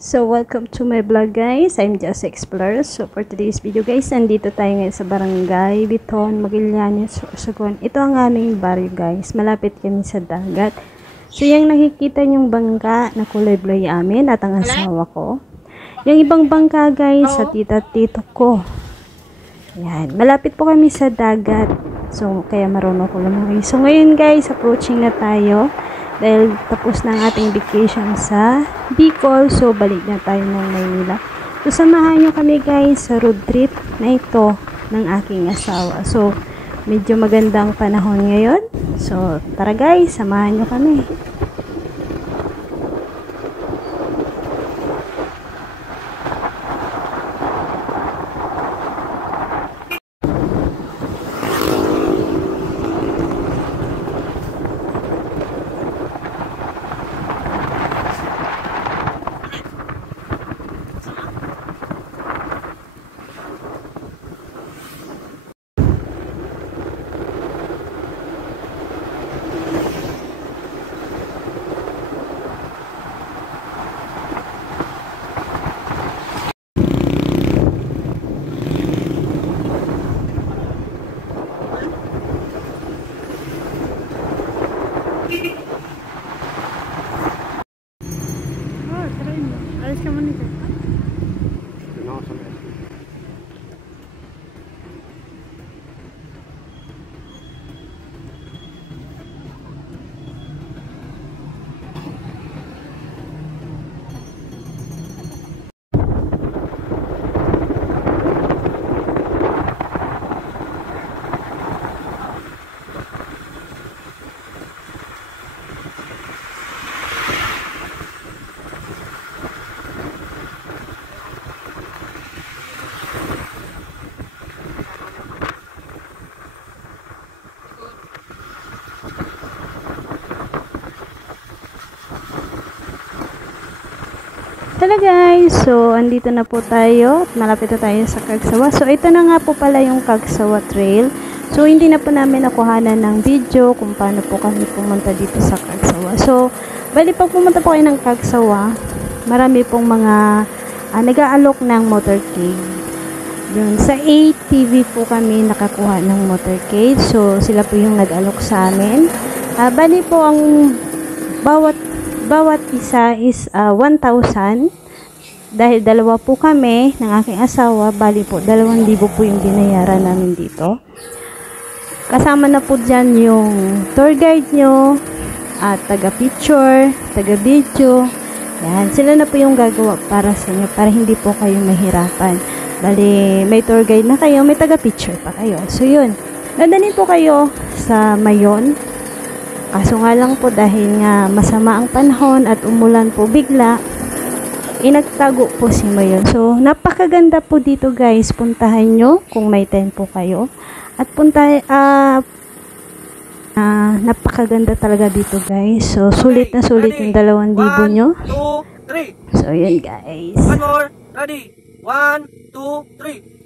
So, welcome to my vlog guys. I'm Just Explorer. So, for today's video guys, nandito tayo ngayon sa Barangay Biton, Magallanes, Sorsogon. Ito ang aming baryo guys. Malapit kami sa dagat. So, yung nakikita nyong bangka na kulay blue amin at ang asawa ko. Yung ibang bangka guys, sa tita-tito ko. Yan. Malapit po kami sa dagat. So, kaya marunong ko lumangoy. So, ngayon guys, approaching na tayo. Dahil tapos na ang ating vacation sa Bicol, so balik na tayo ng Maynila. So samahan nyo kami guys sa road trip na ito ng aking asawa. So medyo magandang panahon ngayon. So tara guys, samahan nyo kami. Tara guys, so andito na po tayo at malapit na tayo sa Cagsawa. So ito na nga po pala yung Cagsawa Trail. So hindi na po namin nakuhanan ng video kung paano po kami pumunta dito sa Cagsawa. So bali pag pumunta po kayo ng Cagsawa, marami pong mga nag-aalok ng motorcade. Yun, sa ATV po kami nakakuha ng motorcade. So sila po yung nag-alok sa amin. Bali po ang bawat isa is 1,000 dahil dalawa po kami ng aking asawa, bali po 2,000 po yung binayaran namin dito. Kasama na po dyan yung tour guide nyo at taga-picture, taga-video. Yan, sila na po yung gagawa para sa inyo para hindi po kayo mahirapan. Bali may tour guide na kayo, may taga-picture pa kayo. So yun, dadalhin po kayo sa Mayon. Kaso nga lang po dahil nga masama ang panahon at umulan po bigla, inagtago po si Mayon. So, napakaganda po dito guys. Puntahan nyo kung may time po kayo. At napakaganda talaga dito guys. So, sulit na sulit yung 2,000 nyo. 1, 2, 3. So, yun guys. One more. Ready. 1, 2, 3.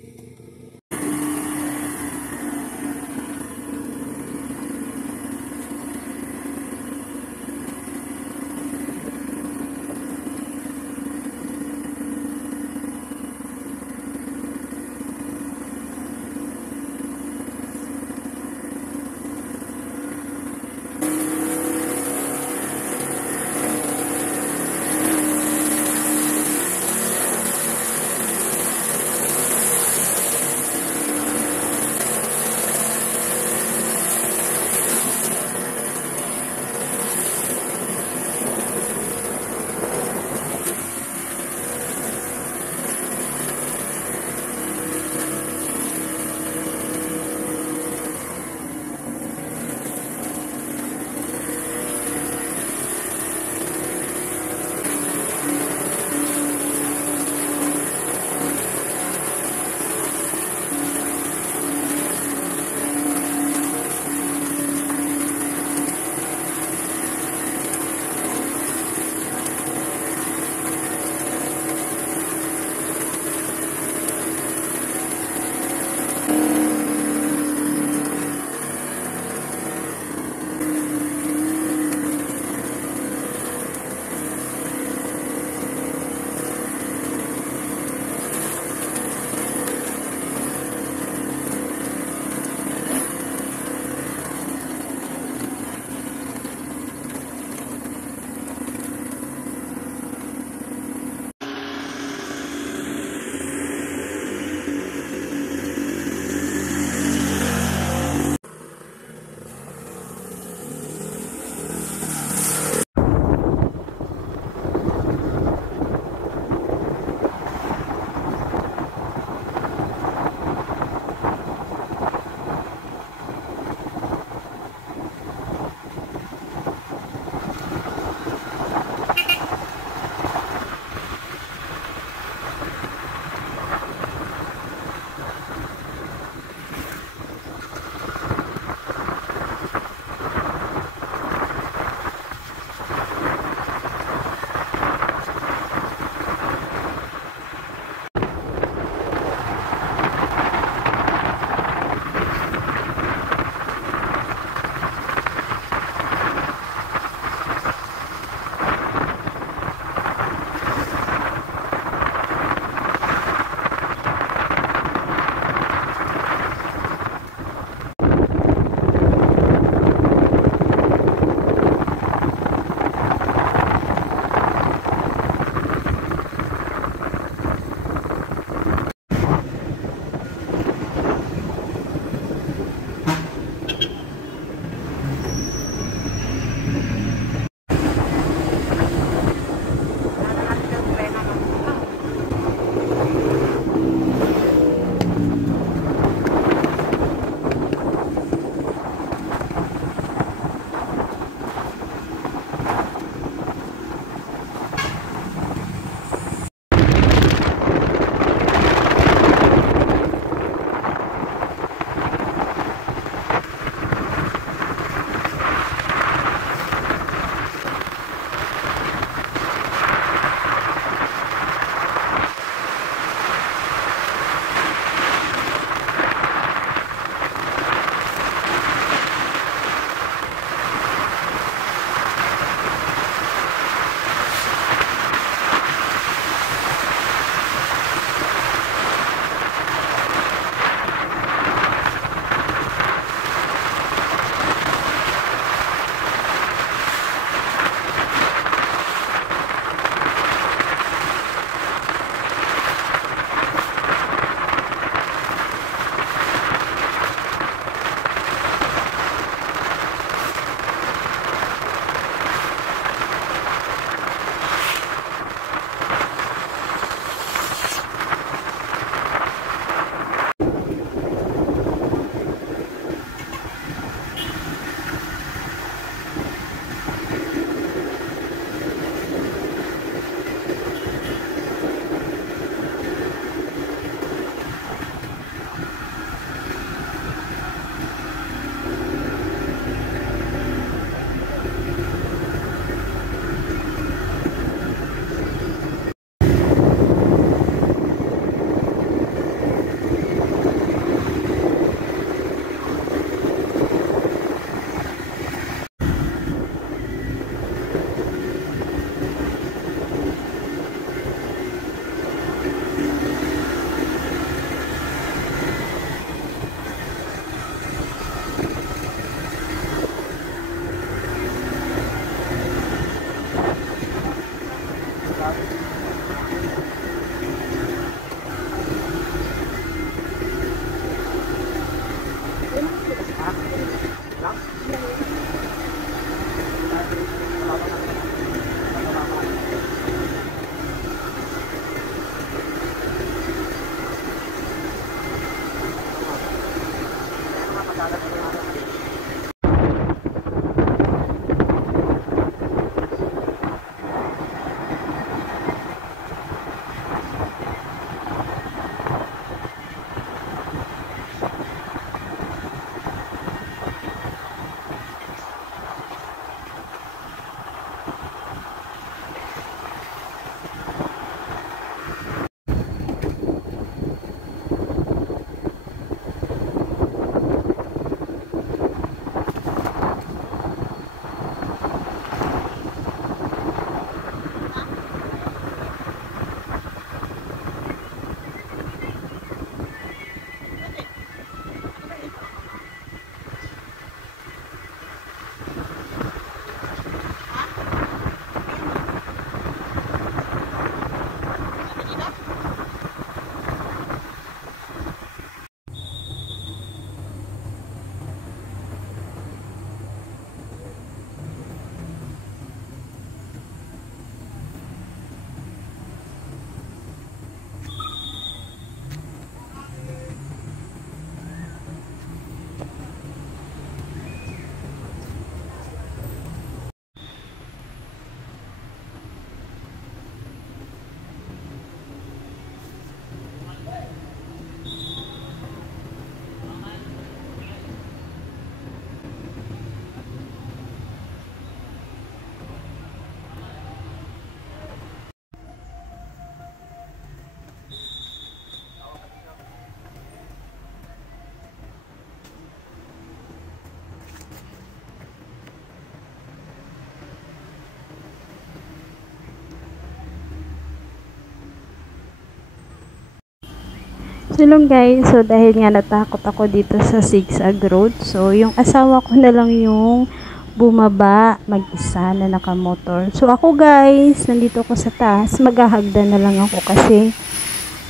So lang guys, so dahil nga natakot ako dito sa zigzag road, so yung asawa ko na lang yung bumaba mag-isa na nakamotor. So ako guys, nandito ako sa taas, maghahagda na lang ako kasi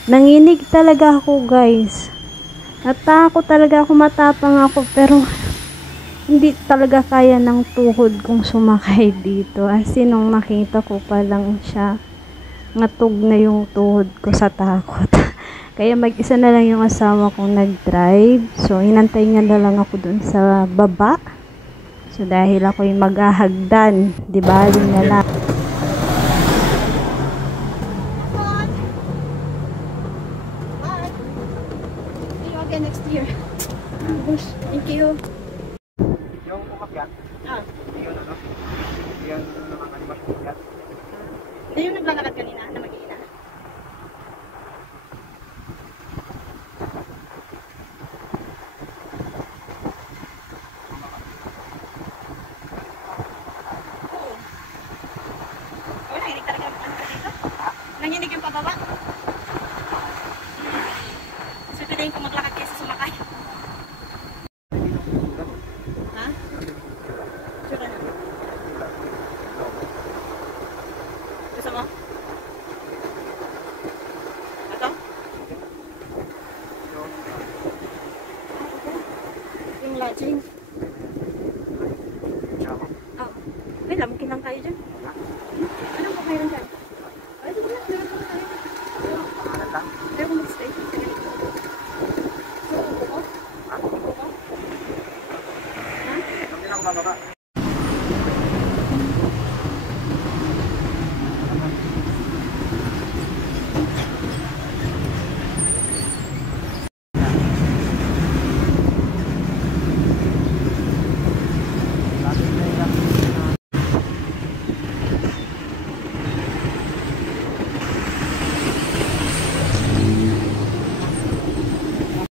nanginig talaga ako guys. Natakot talaga ako, matapang ako, pero hindi talaga kaya ng tuhod kong sumakay dito. As in, nung nakita ko pa lang siya, ngatog na yung tuhod ko sa takot. Kaya mag-isa na lang yung asawa kong nag-drive. So, inantay niya na lang ako dun sa baba. So, dahil ako yung maghahagdan, di ba? Yun na lang. See you again next year. Thank you. Yung umakyat, yun ano, yung nakakalimas umakyat. Yung naglalakad kanina na mag-iina. Nanginig talaga ang ano dito? Nanginig yung pababa? So, pwede ko maglakad kaysa sumakay. Ha? Sure na. Gusto mo? Ito? Yung lodging. Oh. Wait lang, mungkin lang tayo dyan. Anong kung mayroon dyan? Ay, di ba? Meron pa tayo. Ayaw ko mag-stay. So, upo ko? Upo ko? Ha? Hindi na ako bababa.